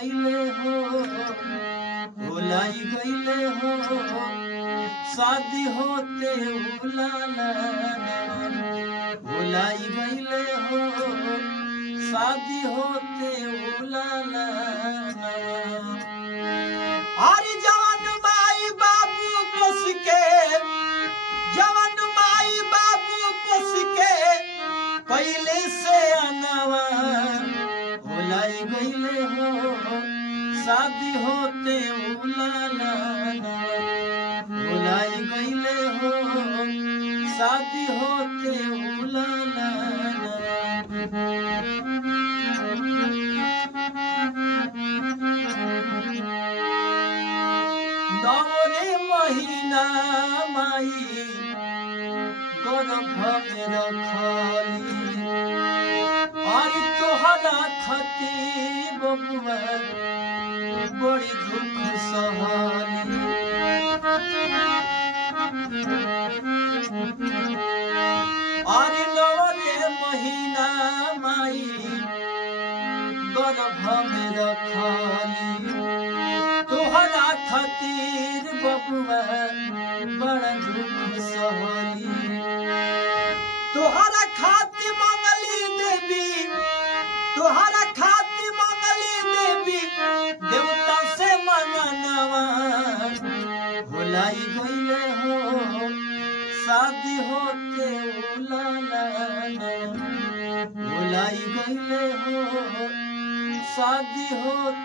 गईले हो, भुलाई गईले हो, शादी होते उलाला भुलाई गईले हो, शादी होते उलाला। हरी जवान माई बाबू पोस के, जवान माई बाबू पोस के कैले से अनवा भुलाई गईले हो, शादी होते उलाला भुलाई गईले हो, शादी होते उलाला। नवरे महीना माई गर्भ में रखली, आई तोहरा खातिर बबुआ बड़ी दुख सहली। अरे नवरे महीना माई गर्भ में रखली, तोहरा खातिर बबुआ बड़ा दुख सहली। तोहरा खातिर मंगली देवी, तोहरा खातिर मंगली देवी, देवता से मंगनवा भुलाई गईले हो, शादी होते उलाला भुलाई गईले हो, शादी होते